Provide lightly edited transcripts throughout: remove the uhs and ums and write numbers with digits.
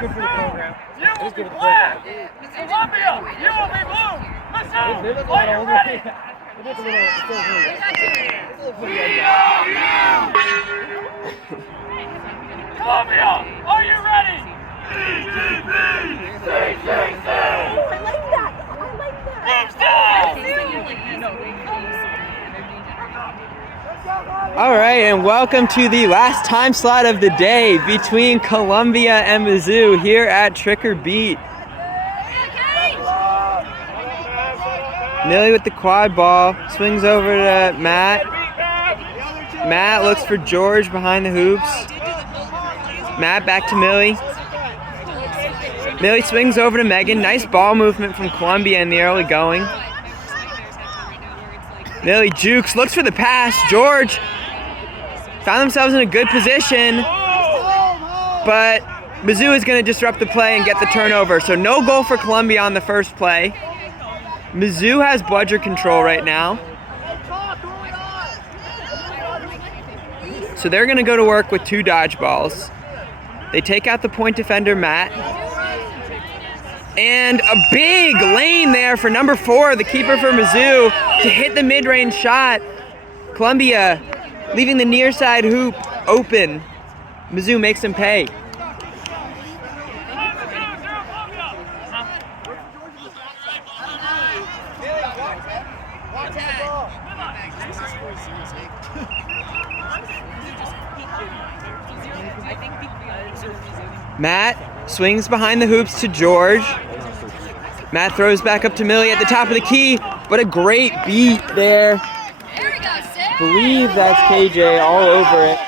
good for the program. You will be black. Columbia, you will be blue. Mizzou, are you ready? Columbia, are you ready? CCC! I like that. All right, and welcome to the last time slot of the day between Columbia and Mizzou here at Trick or Beat. Millie with the quad ball, swings over to Matt. Matt looks for George behind the hoops. Matt back to Millie. Millie swings over to Megan. Nice ball movement from Columbia in the early going. Millie jukes, looks for the pass. George found themselves in a good position, but Mizzou is going to disrupt the play and get the turnover. So no goal for Columbia on the first play. Mizzou has bludger control right now. So they're going to go to work with 2 dodgeballs. They take out the point defender, Matt. And a big lane there for number 4, the keeper for Mizzou, to hit the mid-range shot. Columbia leaving the near side hoop open. Mizzou makes them pay. Matt swings behind the hoops to George. Matt throws back up to Millie at the top of the key. What a great beat there. There we go, Sid. I believe that's KJ all over it.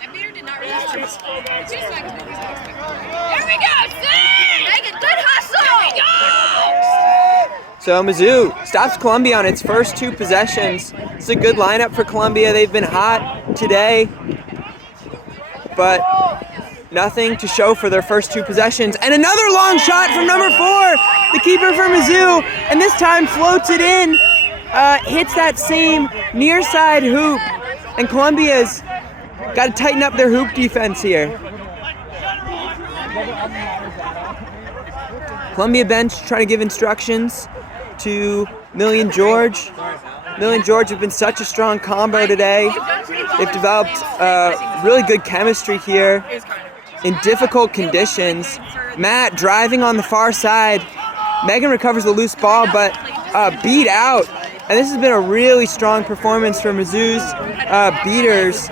That beater did not really There we go, Sid. Megan, good hustle. There we go. So Mizzou stops Columbia on its first 2 possessions. It's a good lineup for Columbia. They've been hot today, but nothing to show for their first 2 possessions. And another long shot from number 4, the keeper for Mizzou, and this time floats it in, hits that same near side hoop, and Columbia's got to tighten up their hoop defense here. Columbia bench trying to give instructions to Millie and George. Millie and George have been such a strong combo today. They've developed really good chemistry here in difficult conditions. Matt driving on the far side. Megan recovers the loose ball, but beat out. And this has been a really strong performance for Mizzou's beaters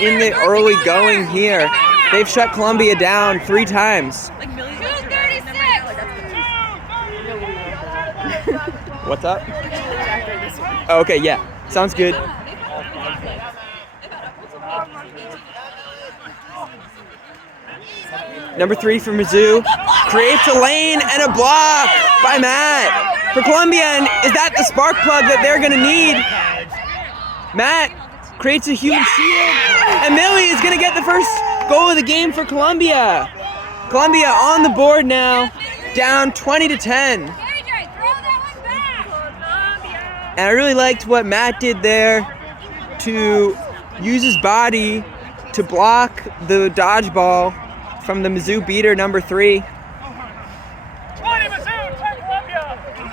in the early going here. They've shut Columbia down 3 times. 236. What's up? Oh, okay, yeah. Sounds good. Number 3 for Mizzou creates a lane and a block by Matt for Columbia. And is that the spark plug that they're going to need? Matt creates a huge shield, and Millie is going to get the first goal of the game for Columbia. Columbia on the board now, down 20-10. And I really liked what Matt did there to use his body to block the dodgeball from the Mizzou beater, number 3. 20 Mizzou, 10 Columbia, 10.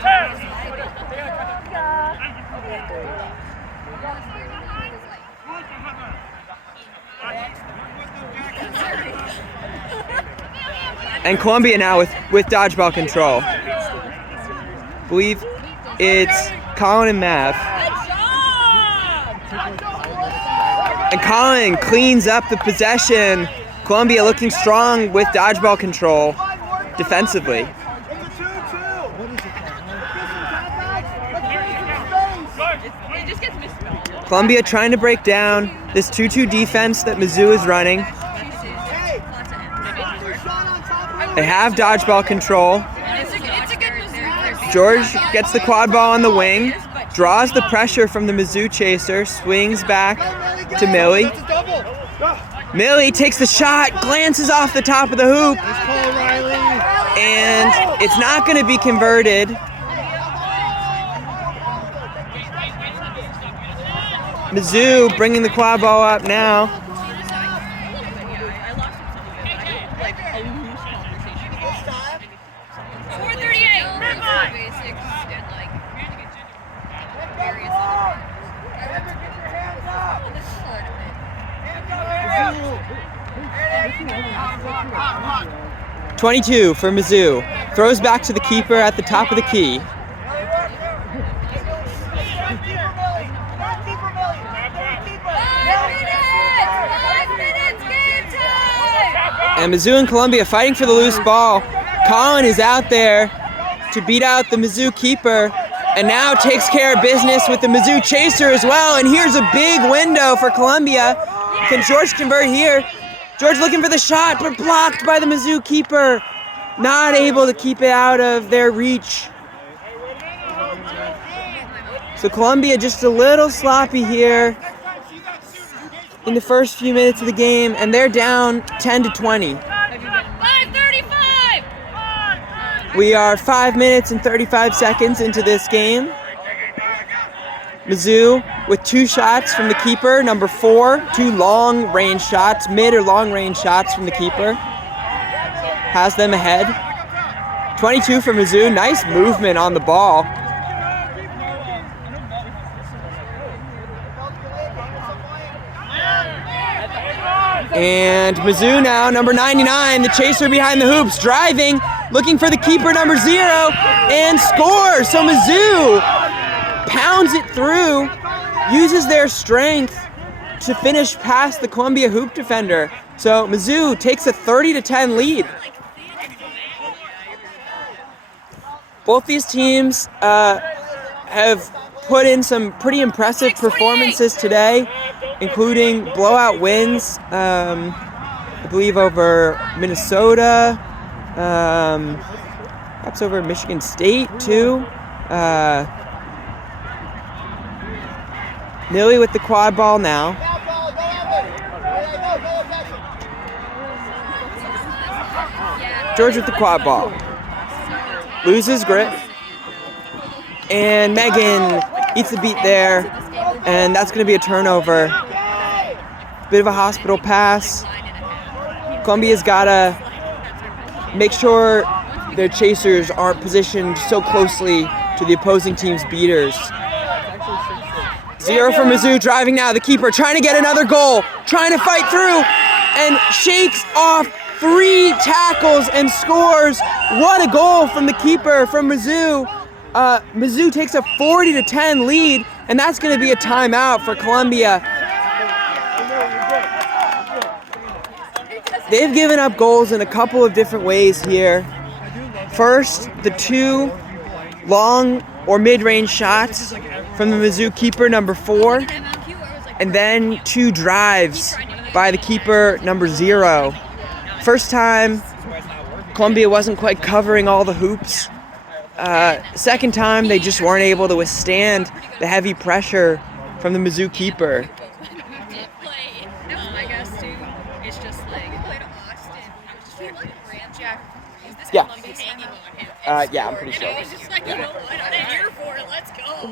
And Columbia now with dodgeball control. I believe it's Colin and Mav. And Colin cleans up the possession. Columbia looking strong with dodgeball control defensively. Columbia trying to break down this 2-2 defense that Mizzou is running. They have dodgeball control. George gets the quad ball on the wing, draws the pressure from the Mizzou chaser, swings back to Millie. Millie takes the shot, glances off the top of the hoop, and it's not going to be converted. Mizzou bringing the quad ball up now. like a loose conversation. 4:38. Midnight. Basics and like various other things. This is part of it. 22 for Mizzou. Throws back to the keeper at the top of the key. And Mizzou and Columbia fighting for the loose ball. Colin is out there to beat out the Mizzou keeper and now takes care of business with the Mizzou chaser as well. And here's a big window for Columbia. Can George convert here? George looking for the shot, but blocked by the Mizzou keeper. Not able to keep it out of their reach. So Columbia just a little sloppy here in the first few minutes of the game, and they're down 10-20. 5:35. We are 5 minutes and 35 seconds into this game. Mizzou with 2 shots from the keeper, number 4, 2 long-range shots, mid or long-range shots from the keeper. Has them ahead. 22 for Mizzou, nice movement on the ball. And Mizzou now, number 99, the chaser behind the hoops, driving, looking for the keeper, number 0, and scores. So Mizzou pounds it through, uses their strength to finish past the Columbia hoop defender. So Mizzou takes a 30-10 lead. Both these teams have put in some pretty impressive performances today, including blowout wins, I believe over Minnesota, perhaps over Michigan State too. Nilly with the quad ball now. George with the quad ball. Loses grip. And Megan eats the beat there. And that's going to be a turnover. Bit of a hospital pass. Columbia's got to make sure their chasers aren't positioned so closely to the opposing team's beaters. 0 for Mizzou, driving now. The keeper trying to get another goal, trying to fight through, and shakes off 3 tackles and scores. What a goal from the keeper from Mizzou. Mizzou takes a 40-10 lead, and that's going to be a timeout for Columbia. They've given up goals in a couple of different ways here. First, the 2 long or mid-range shots from the Mizzou keeper, number 4, and then 2 drives by the keeper, number 0. First time, Columbia wasn't quite covering all the hoops. Second time, they just weren't able to withstand the heavy pressure from the Mizzou keeper. Yeah. Yeah, I'm pretty sure. I was just like, you know what, I'm here for it, let's go.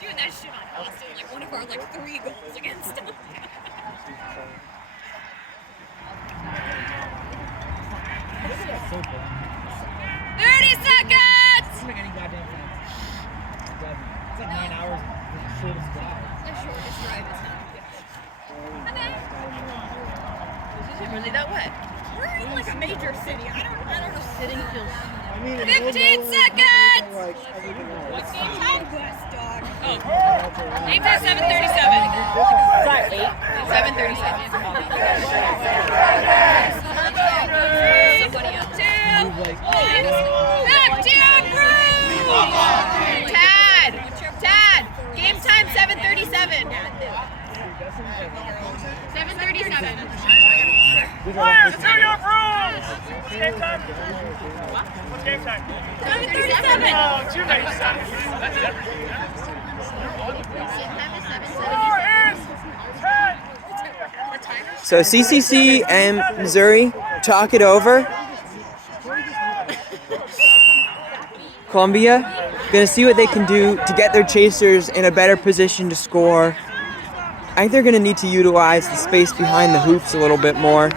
Doing that shit on Austin, like one of our 3 goals against them. "30 seconds!" It's like 9 hours. The shortest drive. The shortest drive is not. This isn't really that wet. We're in a major city. I don't know. Sitting feels. 15 seconds! What's game time? Oh. Game time 7:37. Sorry, 7:37. Somebody up. 2. Back to your groove! Tad! Game time 7:37. 7:37. Players to your rooms! Game time? What's game time? 7:37. Oh, it's your game time. That's it. So CCC and Missouri talk it over. Columbia gonna see what they can do to get their chasers in a better position to score. I think they're gonna need to utilize the space behind the hoops a little bit more.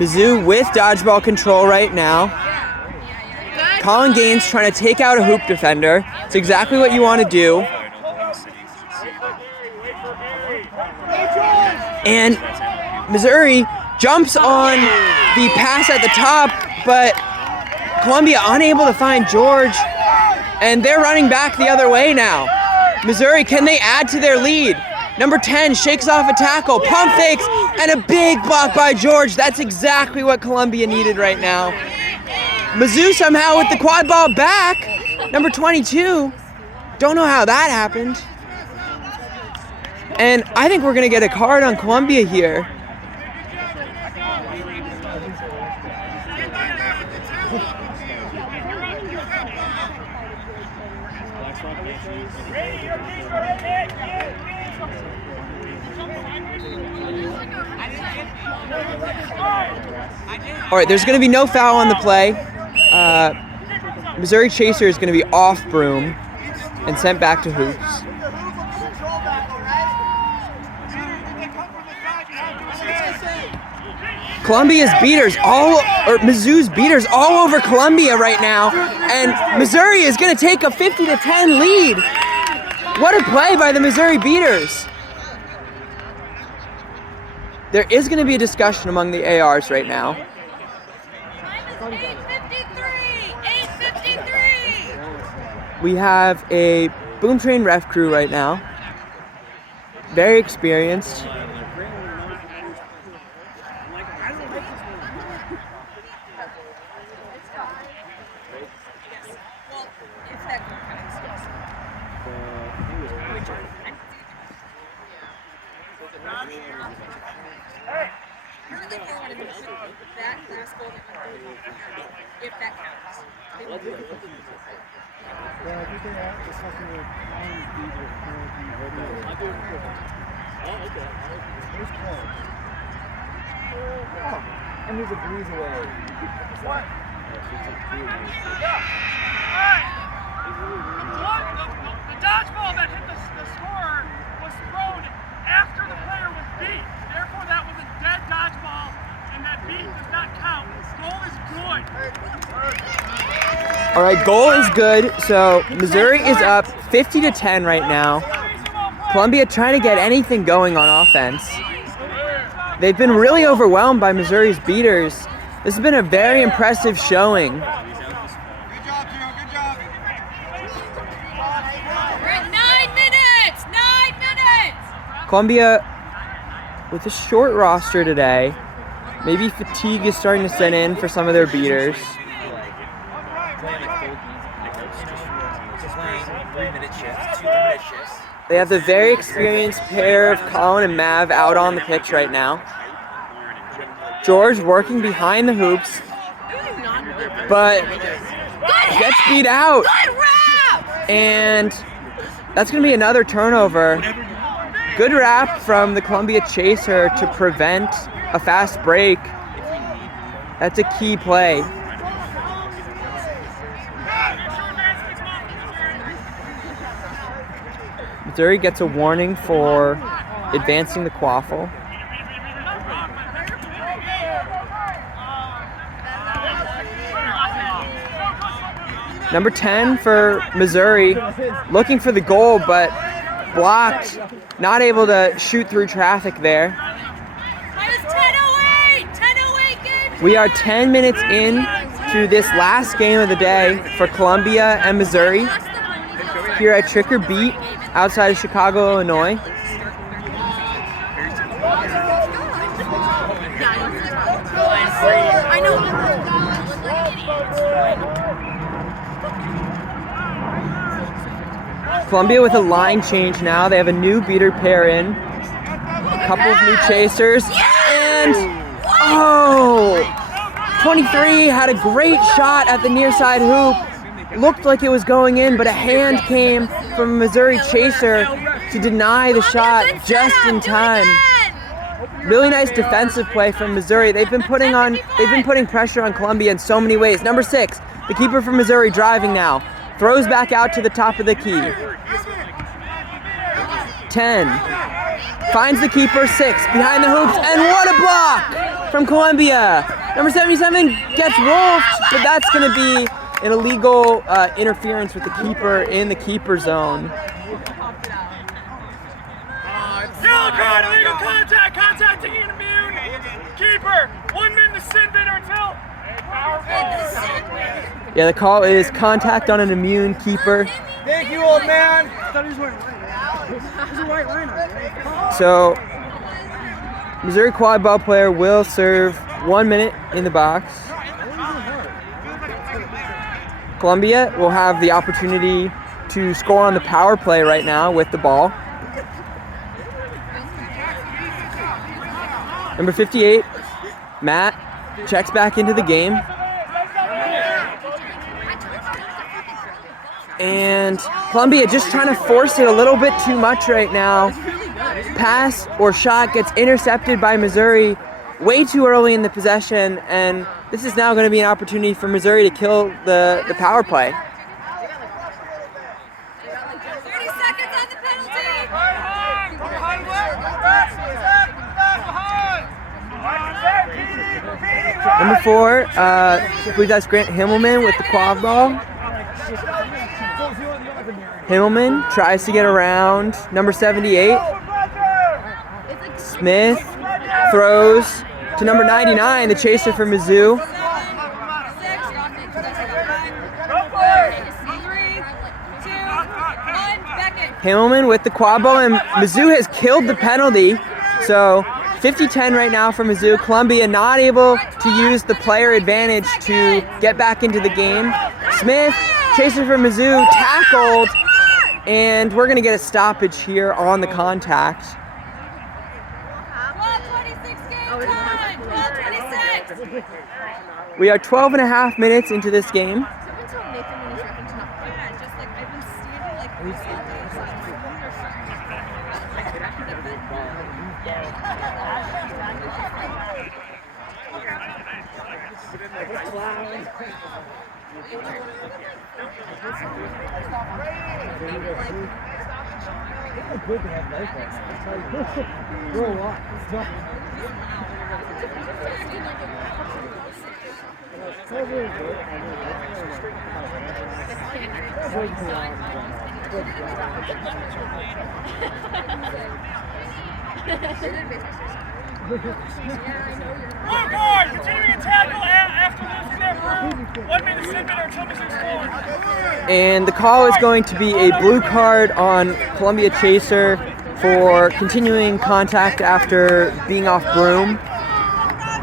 Mizzou with dodgeball control right now. Colin Gaines trying to take out a hoop defender. It's exactly what you want to do. And Missouri jumps on the pass at the top, but Columbia unable to find George, and they're running back the other way now. Missouri, can they add to their lead? Number 10 shakes off a tackle, pump fakes, and a big block by George. That's exactly what Columbia needed right now. Mizzou somehow with the quad ball back. Number 22. Don't know how that happened. And I think we're going to get a card on Columbia here. All right, there's going to be no foul on the play. Missouri Chaser is going to be off broom and sent back to hoops. Columbia's beaters Mizzou's beaters all over Columbia right now, and Missouri is going to take a 50-10 lead. What a play by the Missouri beaters. There is going to be a discussion among the ARs right now. Time is 8:53. We have a boom train ref crew right now. Very experienced. If that counts. And he's a breeze away. What? The dodgeball that hit the scorer was thrown after the player was beat. Therefore, that was a dead dodgeball, and that beat does not count. Goal is good. All right, goal is good. So Missouri is up 50-10 right now. Columbia trying to get anything going on offense. They've been really overwhelmed by Missouri's beaters. This has been a very impressive showing. We're at 9 minutes. Columbia with a short roster today. Maybe fatigue is starting to set in for some of their beaters. They have the very experienced pair of Colin and Mav out on the pitch right now. George working behind the hoops, but gets beat out. And that's going to be another turnover. Good wrap from the Columbia Chaser to prevent a fast break. That's a key play. Missouri gets a warning for advancing the quaffle. Number 10 for Missouri, looking for the goal, but blocked, not able to shoot through traffic there. We are 10 minutes in to this last game of the day for Columbia and Missouri here at Trick or Beat outside of Chicago, Illinois. Columbia with a line change now. They have a new beater pair in, a couple of new chasers, and 23 had a great shot at the near side hoop. Looked like it was going in, but a hand came from a Missouri chaser to deny the shot just in time. Really nice defensive play from Missouri. They've been putting pressure on Columbia in so many ways. Number 6, the keeper from Missouri driving now. Throws back out to the top of the key. 10. Finds the keeper, 6. Behind the hoops, and what a block! from Columbia. Number 77 gets wolfed, but that's going to be an illegal interference with the keeper in the keeper zone. Yellow card, illegal contact, contacting an immune keeper. 1 minute to sin bidder until Yeah, the call is contact on an immune keeper. Thank you, old man. So, Missouri Quadball player will serve 1 minute in the box. Columbia will have the opportunity to score on the power play right now with the ball. Number 58, Matt, checks back into the game. And Columbia just trying to force it a little bit too much right now. Pass or shot gets intercepted by Missouri way too early in the possession, and this is now going to be an opportunity for Missouri to kill the power play. 30 seconds on the penalty. Number 4, I believe that's Grant Himmelman with the quadball. Himmelman tries to get around number 78. Smith throws to number 99, the chaser for Mizzou. Himmelman with the quadball, and Mizzou has killed the penalty. So 50-10 right now for Mizzou. Columbia not able to use the player advantage to get back into the game. Smith, chaser for Mizzou, tackled, and we're going to get a stoppage here on the contact. 26 game time. 26. We are 12 and a half minutes into this game. continuing to tackle after losing their group. 1 minute sin bidder until Mizzou scores. And the call is going to be a blue card on Columbia Chaser for continuing contact after being off broom.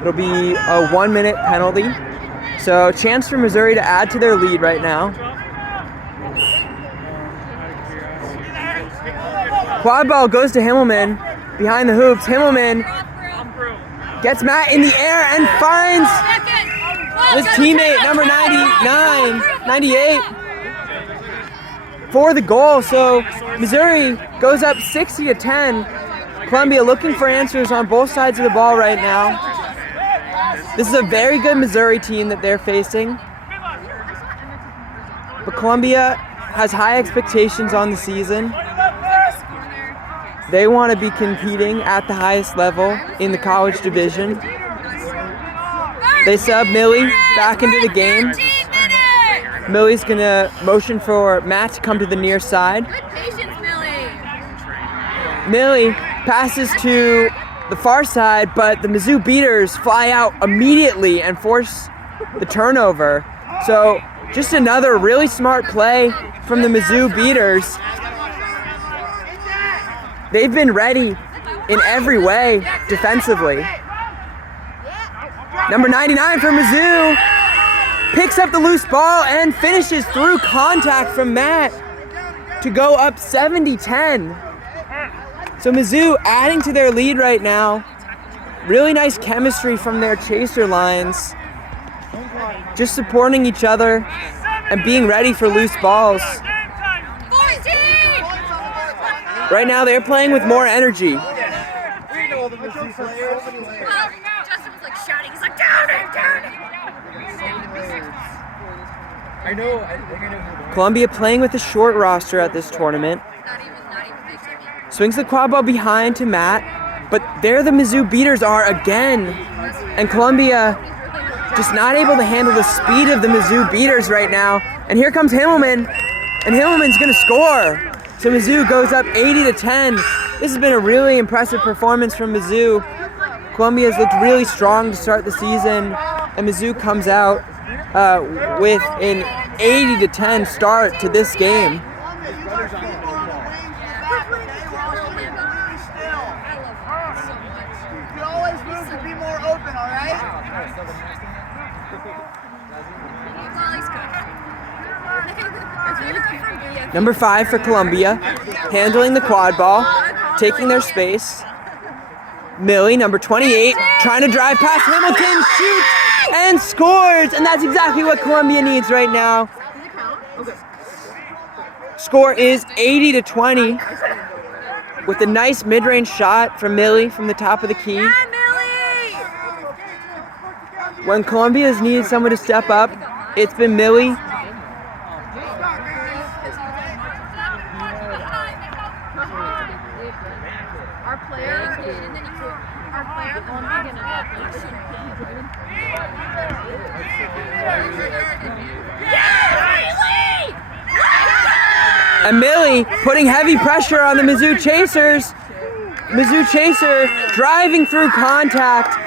It'll be a 1 minute penalty. So chance for Missouri to add to their lead right now. Quad ball goes to Himmelman behind the hoops. Himmelman gets Matt in the air and finds his teammate, number 98, for the goal. So Missouri goes up 60-10. Columbia looking for answers on both sides of the ball right now. This is a very good Missouri team that they're facing. But Columbia has high expectations on the season. They want to be competing at the highest level in the college division. They sub Millie back into the game. Millie's going to motion for Matt to come to the near side. Good patience, Millie. Millie passes to the far side, but the Mizzou beaters fly out immediately and force the turnover. So just another really smart play from the Mizzou beaters. They've been ready in every way defensively. Number 99 for Mizzou picks up the loose ball and finishes through contact from Matt to go up 70-10. So Mizzou adding to their lead right now. Really nice chemistry from their chaser lines. Just supporting each other and being ready for loose balls. Right now they're playing with more energy. Well, Justin was like shouting. He's like, down it, down it. I think I know. Columbia playing with a short roster at this tournament. Not even big to me. Swings the quad ball behind to Matt, but there the Mizzou beaters are again. And Columbia just not able to handle the speed of the Mizzou beaters right now. And here comes Himmelman, and Himmelman's gonna score. So Mizzou goes up 80-10. This has been a really impressive performance from Mizzou. Columbia's looked really strong to start the season, and Mizzou comes out with an 80-10 start to this game. Number 5 for Columbia, handling the quad ball, taking their space. Millie, number 28, trying to drive past Hamilton, shoots, and scores! And that's exactly what Columbia needs right now. Score is 80-20 with a nice mid-range shot from Millie from the top of the key. When Columbia's needed someone to step up, it's been Millie. And Millie putting heavy pressure on the Mizzou Chasers. Mizzou Chaser driving through contact,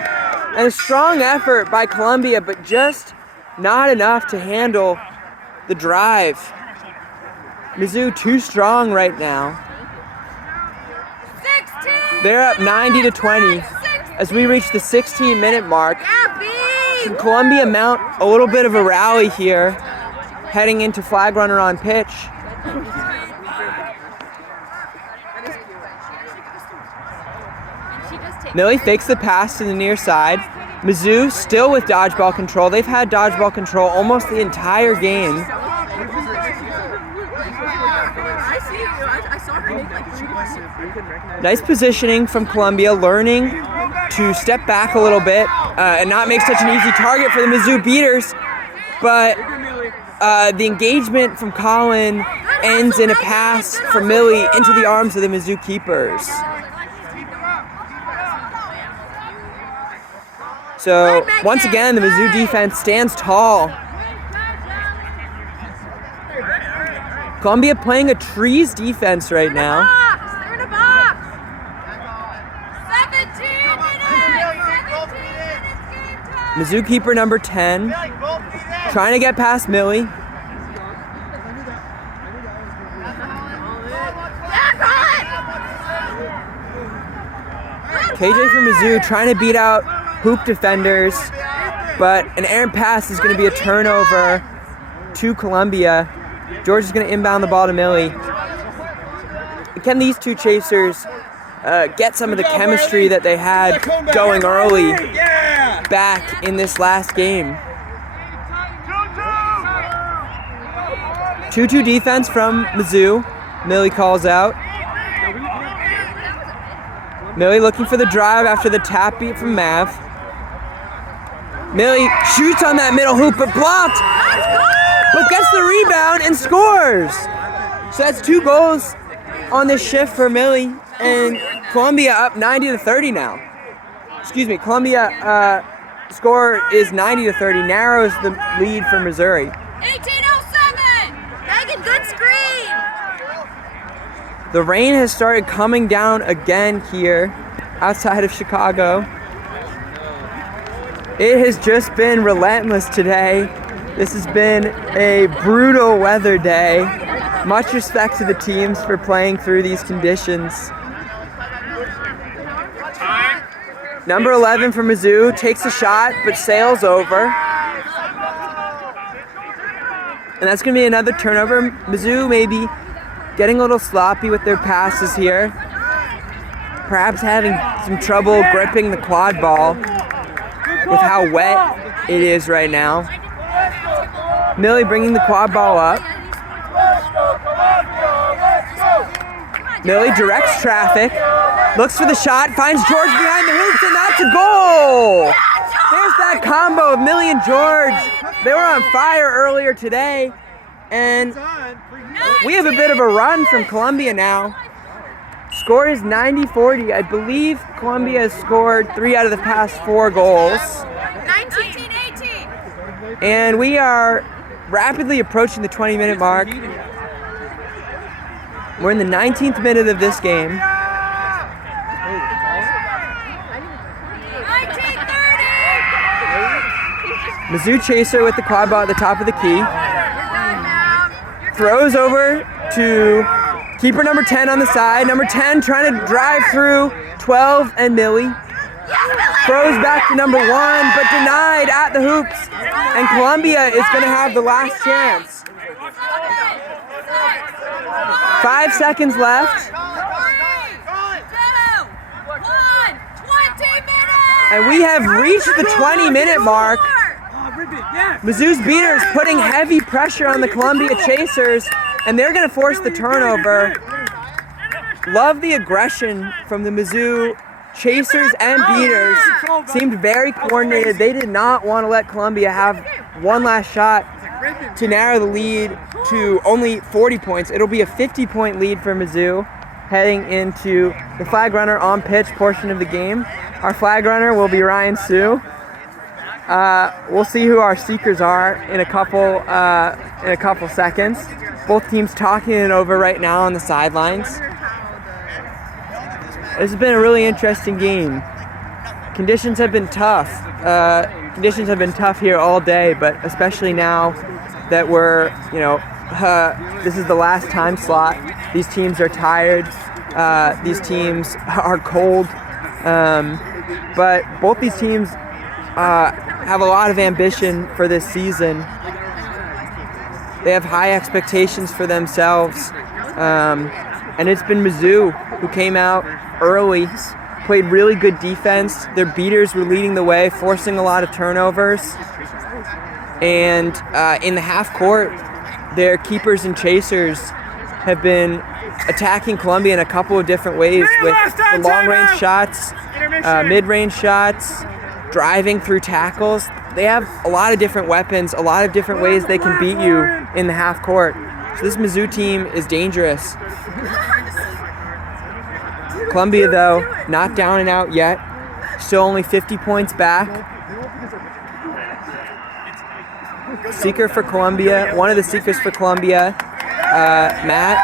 and a strong effort by Columbia, but just not enough to handle the drive. Mizzou too strong right now. They're up 90-20 as we reach the 16-minute mark. Can Columbia mount a little bit of a rally here, heading into flag runner on pitch? Millie fakes the pass to the near side. Mizzou still with dodgeball control. They've had dodgeball control almost the entire game. Nice positioning from Columbia, learning to step back a little bit and not make such an easy target for the Mizzou beaters. But the engagement from Colin ends in a pass from Millie into the arms of the Mizzou keepers. So once again, the Mizzou defense stands tall. Columbia playing a trees defense right now. They're in a box. 17 minutes game time. Mizzou keeper number 10, trying to get past Millie. KJ from Mizzou trying to beat out hoop defenders, but an errant pass is going to be a turnover to Columbia. George is going to inbound the ball to Millie. Can these two chasers get some of the chemistry that they had going early back in this last game? 2-2 defense from Mizzou. Millie calls out. Millie looking for the drive after the tap beat from Mav. Millie shoots on that middle hoop, but blocked, but gets the rebound and scores. So that's 2 goals on this shift for Millie, and Columbia up 90-30 now. Excuse me, Columbia score is 90-30, narrows the lead for Missouri. 18:07. Megan, good screen. The rain has started coming down again here outside of Chicago. It has just been relentless today. This has been a brutal weather day. Much respect to the teams for playing through these conditions. Number 11 for Mizzou takes a shot but sails over. And that's going to be another turnover. Mizzou maybe getting a little sloppy with their passes here. Perhaps having some trouble gripping the quad ball with how wet it is right now. Millie bringing the quad ball up. Millie directs traffic, looks for the shot, finds George behind the hoops, and that's a goal! There's that combo of Millie and George. They were on fire earlier today, and we have a bit of a run from Columbia now. Score is 90-40. I believe Columbia has scored 3 out of the past 4 goals. 19-18. And we are rapidly approaching the 20-minute mark. We're in the 19th minute of this game. 19-30. Mizzou Chaser with the quad ball at the top of the key. Throws over to keeper number 10 on the side. Number 10 trying to drive through 12 and Millie. Throws back to number 1, but denied at the hoops. And Columbia is going to have the last chance. 5 seconds left. And we have reached the 20-minute mark. Mizzou's Beaters putting heavy pressure on the Columbia Chasers, and they're going to force the turnover. Love the aggression from the Mizzou Chasers and Beaters. Seemed very coordinated. They did not want to let Columbia have one last shot to narrow the lead to only 40 points. It'll be a 50-point lead for Mizzou heading into the flag runner on pitch portion of the game. Our flag runner will be Ryan Sue. We'll see who our seekers are in a couple seconds. Both teams talking it over right now on the sidelines. This has been a really interesting game. Conditions have been tough. Conditions have been tough here all day, but especially now that we're, this is the last time slot. These teams are tired. These teams are cold. But both these teams have a lot of ambition for this season. They have high expectations for themselves. And it's been Mizzou who came out early, played really good defense. Their beaters were leading the way, forcing a lot of turnovers. And in the half court, their keepers and chasers have been attacking Columbia in a couple of different ways with the long-range shots, mid-range shots, driving through tackles. They have a lot of different weapons, a lot of different ways they can beat you in the half court. So this Mizzou team is dangerous. Columbia, though, not down and out yet. Still only 50 points back. Seeker for Columbia, one of the seekers for Columbia, Matt,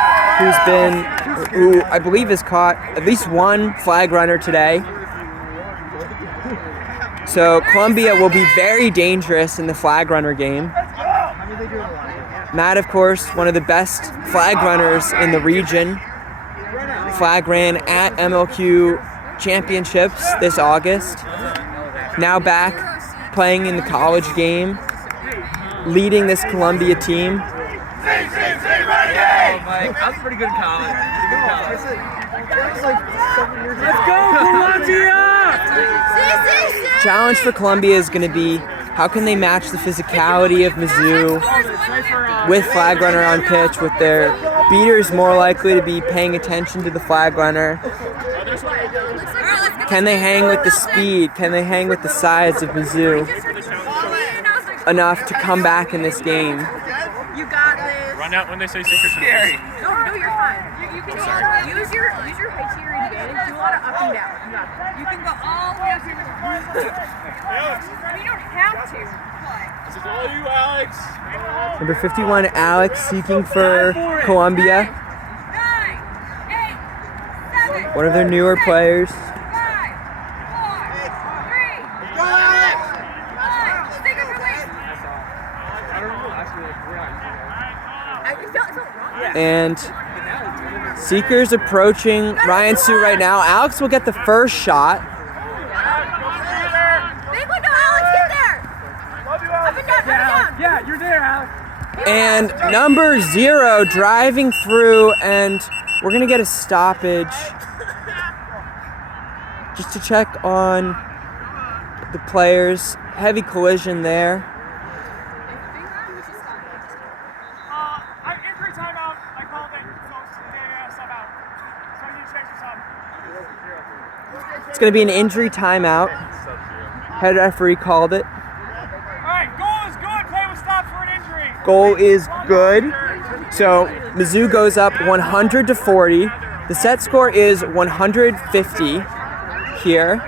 who I believe has caught at least one flag runner today. So Columbia will be very dangerous in the flag runner game. Matt, of course, one of the best flag runners in the region. Flag ran at MLQ Championships this August. Now back playing in the college game, leading this Columbia team. I was pretty good in college. Let's go, Columbia! Challenge for Columbia is going to be, how can they match the physicality of Mizzou with flag runner on pitch, with their beaters more likely to be paying attention to the flag runner? Can they hang with the speed? Can they hang with the size of Mizzou enough to come back in this game? You got this. Run out when they say secret. Scary. No, you're fine. You can use your height to your advantage. Do a lot of up and down. You got it. You can go all the way up to the you don't have to. This is all you, Alex. Number 51, Alex, seeking for Columbia. 9, 8, 7. One of their newer players. 5, 4, 3. Go, Alex! 5. Take it release. And Seekers approaching Ryan Sue right now. Alex will get the first shot. Big window, Alex, get there! Up and down, up and down. Yeah, you're there, Alex. And number 0 driving through, and we're going to get a stoppage just to check on the players. Heavy collision there. Injury timeout. I called it, so they sub out. So you need to change your sub. It's going to be an injury timeout. Head referee called it. All right, goal is good. Play with stop for an injury. Goal is good. So Mizzou goes up 100-40. The set score is 150 here.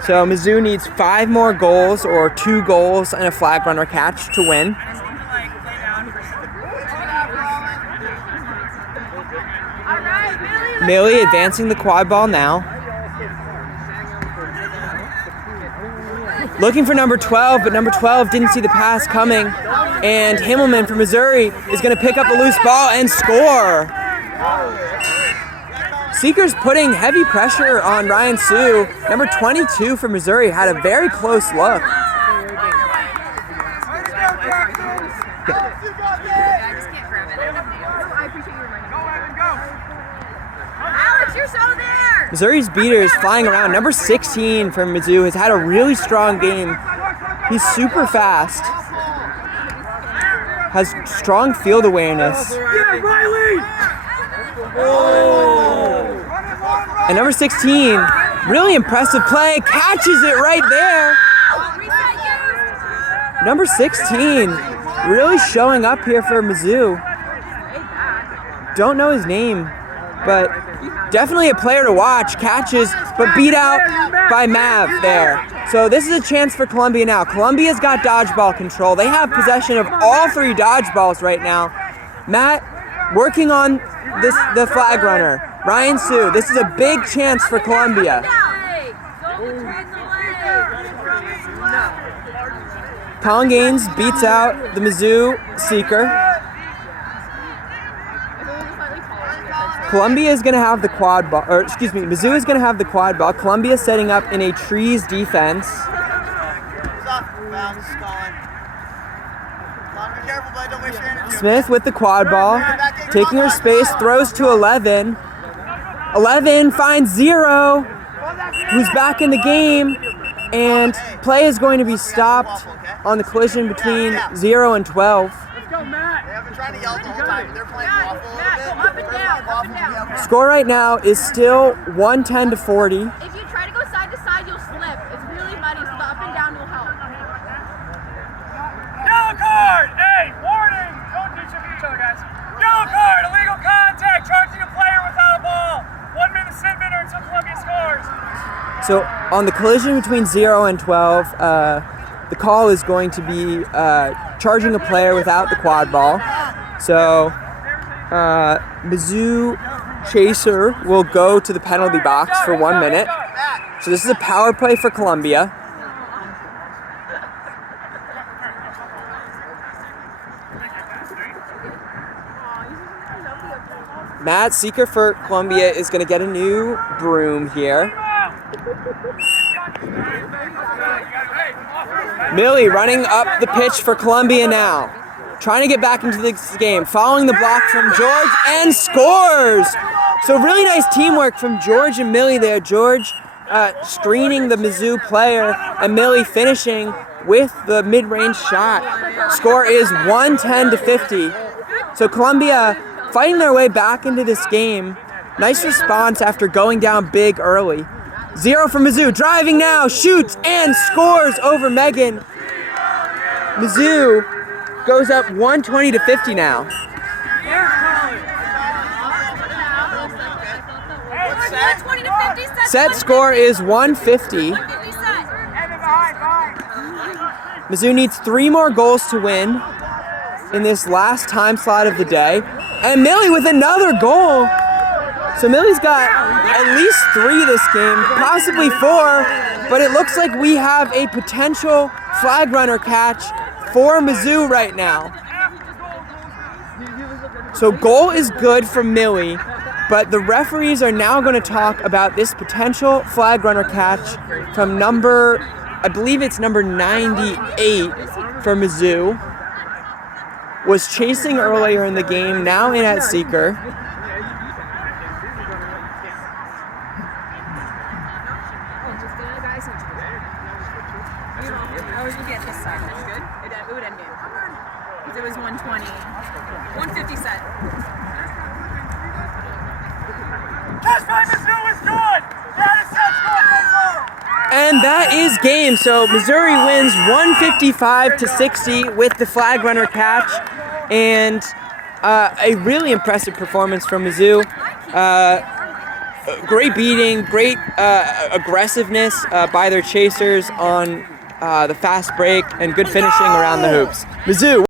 So Mizzou needs 5 more goals or 2 goals and a flag runner catch to win. Millie advancing the quad ball now. Looking for number 12, but number 12 didn't see the pass coming. And Himmelman from Missouri is going to pick up a loose ball and score. Seeker's putting heavy pressure on Ryan Sue. Number 22 from Missouri had a very close look. Missouri's beater is flying around. Number 16 from Mizzou has had a really strong game. He's super fast. Has strong field awareness. Yeah, Riley! And number 16, really impressive play, catches it right there. Number 16, really showing up here for Mizzou. Don't know his name, but definitely a player to watch. Catches, but beat out by Mav there. So this is a chance for Columbia now. Columbia's got dodgeball control. They have possession of all 3 dodgeballs right now. Matt working on the flag runner. Ryan Sue, this is a big chance for Columbia. Colin Gaines beats out the Mizzou seeker. Columbia is going to have the quad ball, or excuse me, Mizzou is going to have the quad ball. Columbia setting up in a trees defense. Smith with the quad ball, taking her space, throws to 11. 11 finds 0, who's back in the game, and play is going to be stopped on the collision between 0 and 12. Score right now is still 110 to 40. If you try to go side to side, you'll slip. It's really muddy, so the up and down will help. Yellow card! Hey, warning! Don't teach each other, guys. Yellow card! Illegal contact! Charging a player without a ball! 1 minute sit minute until Columbia scores! So on the collision between 0 and 12, the call is going to be charging a player without the quad ball. So Mizzou Chaser will go to the penalty box for 1 minute. So this is a power play for Columbia. Matt Seeker for Columbia is going to get a new broom here. Millie running up the pitch for Columbia now. Trying to get back into this game. Following the block from George and scores! So really nice teamwork from George and Millie there. George screening the Mizzou player and Millie finishing with the mid-range shot. Score is 110 to 50. So Columbia fighting their way back into this game. Nice response after going down big early. 0 for Mizzou, driving now, shoots and scores over Megan. Mizzou goes up 120 to 50 now. Set score is 150. Mizzou needs 3 more goals to win in this last time slot of the day. And Millie with another goal. So Millie's got at least 3 this game, possibly 4, but it looks like we have a potential flag runner catch for Mizzou right now. So goal is good for Millie, but the referees are now going to talk about this potential flag runner catch from number, I believe it's number 98 for Mizzou. Was chasing earlier in the game, now in at seeker. I was looking at this side. That's good. It would end game. Because it was 120. 150 set. Catch by Mizzou is good! That is set score. And that is game. So Missouri wins 155 to 60 with the flag runner catch. And a really impressive performance from Mizzou. great beating, great aggressiveness by their chasers on the fast break, and good finishing around the hoops. Mizzou.